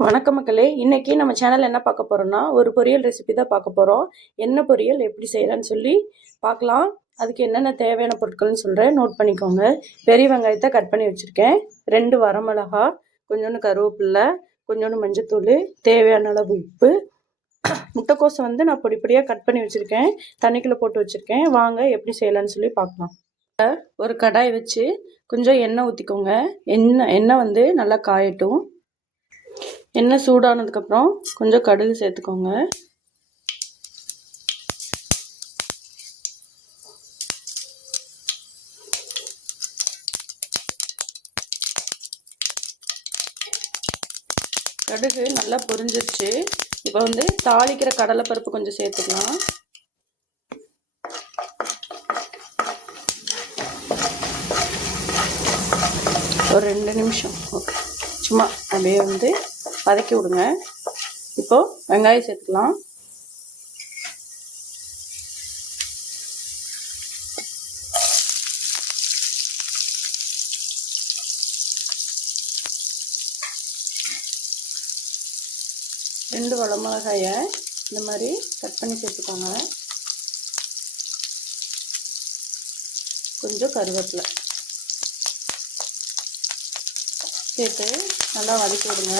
வணக்கம் மக்களே. இன்னைக்கு நம்ம சேனல் என்ன பார்க்க போறோம்னா ஒரு பொரியல் ரெசிபி தான் பார்க்க போறோம். என்ன பொரியல் எப்படி செய்யலாம்னு சொல்லி பார்க்கலாம். அதுக்கு என்னென்ன தேவையான பொருட்கள்னு சொல்கிறேன் நோட் பண்ணிக்கோங்க. பெரிய வெங்காயத்தை கட் பண்ணி வச்சுருக்கேன். ரெண்டு வரமிளகா கொஞ்சோண்டு கருவேப்பில்லை கொஞ்சோண்டு மஞ்சத்தூள் தேவையான அளவு உப்பு. முட்டைக்கோசை வந்து நான் பொடி பொடியாக கட் பண்ணி வச்சுருக்கேன். தண்ணிக்குள்ளே போட்டு வச்சுருக்கேன். வாங்க எப்படி செய்யலான்னு சொல்லி பார்க்கலாம். ஒரு கடாய் வச்சு கொஞ்சம் எண்ணெய் ஊற்றிக்கோங்க எண்ணெய் எண்ணெய் வந்து நல்லா காயட்டும். எண்ணெய் சூடானதுக்கப்புறம் கொஞ்சம் கடுகு சேர்த்துக்கோங்க. கடுகு நல்லா பொரிஞ்சிருச்சு. இப்போ வந்து தாளிக்கிற கடலைப்பருப்பு கொஞ்சம் சேர்த்துக்கலாம். ஒரு ரெண்டு நிமிஷம். ஓகே. சும்மா அப்படியே வந்து வதக்கி விடுங்க. இப்போ வெங்காயம் சேர்த்துக்கலாம். ரெண்டு மிளகாயை இந்த மாதிரி கட் பண்ணி சேர்த்துக்கோங்க. கொஞ்சம் கருவேப்பிலை. சேர்த்து நல்லா வதக்கி விடுங்க.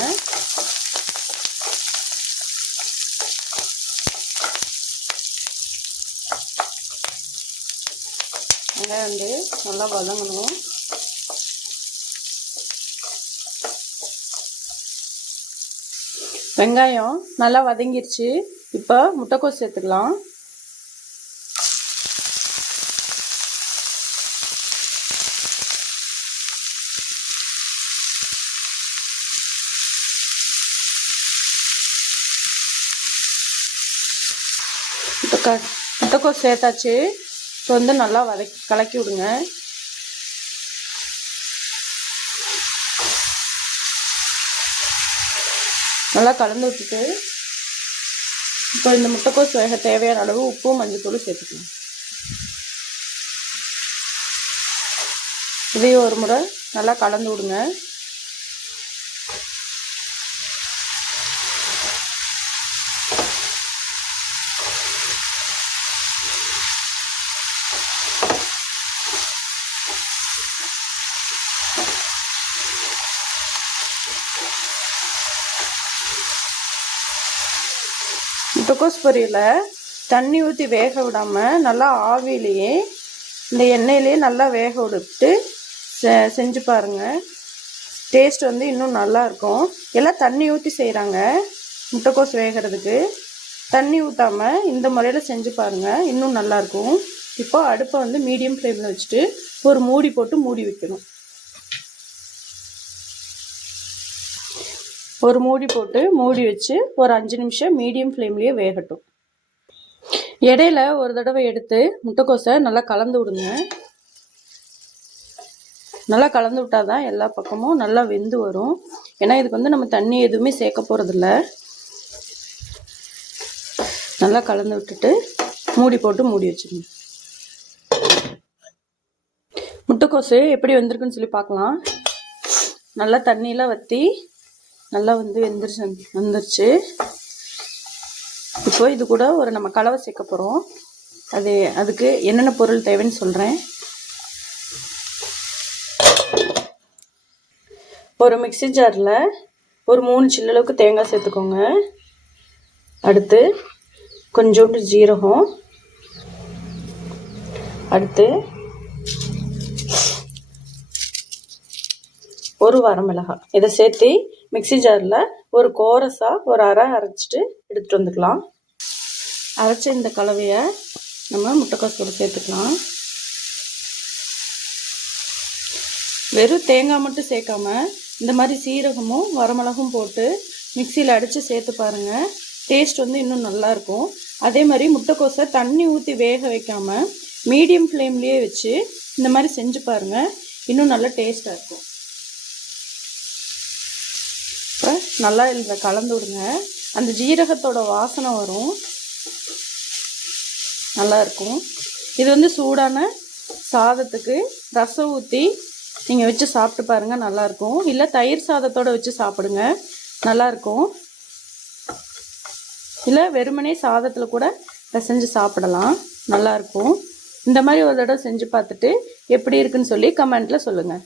வெங்காயம் வந்து நல்லா வதங்கணும். வெங்காயம் நல்லா வதங்கிருச்சு. இப்போ முட்டைக்கோஸ் சேர்த்துக்கலாம். க முட்டைக்கோஸ் சேர்த்தாச்சு. இப்போ வந்து நல்லா வதக்கி கலக்கி விடுங்க. நல்லா கலந்து விட்டுட்டு இப்போ இந்த முட்டைக்கோஸ் வேக தேவையான அளவு உப்பும் மஞ்சத்தூள் சேர்த்துக்கலாம். இதையும் ஒரு முறை நல்லா கலந்து விடுங்க. முட்டைக்கோஸ் பொரியலை தண்ணி ஊற்றி வேக விடாமல் நல்லா ஆவிலேயே இந்த எண்ணெயிலே நல்லா வேக விட்டு செ செஞ்சு பாருங்கள் டேஸ்ட் வந்து இன்னும் நல்லாயிருக்கும் எல்லாம் தண்ணி ஊற்றி செய்கிறாங்க முட்டைக்கோஸ் வேகிறதுக்கு. தண்ணி ஊற்றாமல் இந்த முறையில் செஞ்சு பாருங்கள் இன்னும் நல்லாயிருக்கும் இப்போ அடுப்பை வந்து மீடியம் ஃப்ளேமில் வச்சுட்டு ஒரு மூடி போட்டு மூடி வைக்கணும். ஒரு மூடி போட்டு மூடி வச்சு ஒரு அஞ்சு நிமிஷம் மீடியம் ஃப்ளேம்லேயே வேகட்டும். இடையில ஒரு தடவை எடுத்து முட்டைக்கோசை நல்லா கலந்து விடுங்க. நல்லா கலந்து விட்டால் தான் எல்லா பக்கமும் நல்லா வெந்து வரும். ஏன்னா இதுக்கு வந்து நம்ம தண்ணி எதுவுமே சேர்க்க போகிறதில்ல நல்லா கலந்து விட்டுட்டு மூடி போட்டு மூடி வச்சுக்கணும் முட்டைக்கோசு எப்படி வந்திருக்குன்னு சொல்லி பார்க்கலாம். நல்லா தண்ணியெலாம் வற்றி நல்லா வந்து வெந்துருச்சு வந்துருச்சு இப்போ இது கூட ஒரு நம்ம கலவை சேர்க்க போகிறோம் அது அதுக்கு என்னென்ன பொருள் தேவைன்னு சொல்கிறேன் ஒரு மிக்சி ஜாரில் ஒரு மூணு சில்லளவுக்கு தேங்காய் சேர்த்துக்கோங்க. அடுத்து கொஞ்சோண்டு ஜீரகம். அடுத்து ஒரு வரமிளகாய் இதை சேர்த்து மிக்சி ஜாரில் ஒரு கோரஸாக ஒரு அரை அரைச்சிட்டு எடுத்துகிட்டு வந்துக்கலாம். அரைச்ச இந்த கலவையை நம்ம முட்டைக்கோசோடு சேர்த்துக்கலாம். வெறும் தேங்காய் மட்டும் சேர்க்காம இந்த மாதிரி சீரகமும் வரமிளகும் போட்டு மிக்சியில் அடித்து சேர்த்து பாருங்கள் டேஸ்ட் வந்து இன்னும் நல்லாயிருக்கும் அதே மாதிரி முட்டைக்கோசை தண்ணி ஊற்றி வேக வைக்காமல் மீடியம் ஃப்ளேம்லேயே வச்சு இந்த மாதிரி செஞ்சு பாருங்கள் இன்னும் நல்லா டேஸ்ட்டாக இருக்கும். இப்போ நல்லா இதில் கலந்து விடுங்க. அந்த ஜீரகத்தோட வாசனை வரும். நல்லா இருக்கும். இது வந்து சூடான சாதத்துக்கு ரசம் ஊற்றி நீங்கள் வச்சு சாப்பிட்டு பாருங்கள் நல்லாயிருக்கும் இல்லை தயிர் சாதத்தோடு வச்சு சாப்பிடுங்க நல்லாயிருக்கும் இல்லை வெறுமனே சாதத்தில் கூட பிசைஞ்சு சாப்பிடலாம் நல்லாயிருக்கும் இந்த மாதிரி ஒரு தடவை செஞ்சு பார்த்துட்டு எப்படி இருக்குன்னு சொல்லி கமெண்ட்டில் சொல்லுங்கள்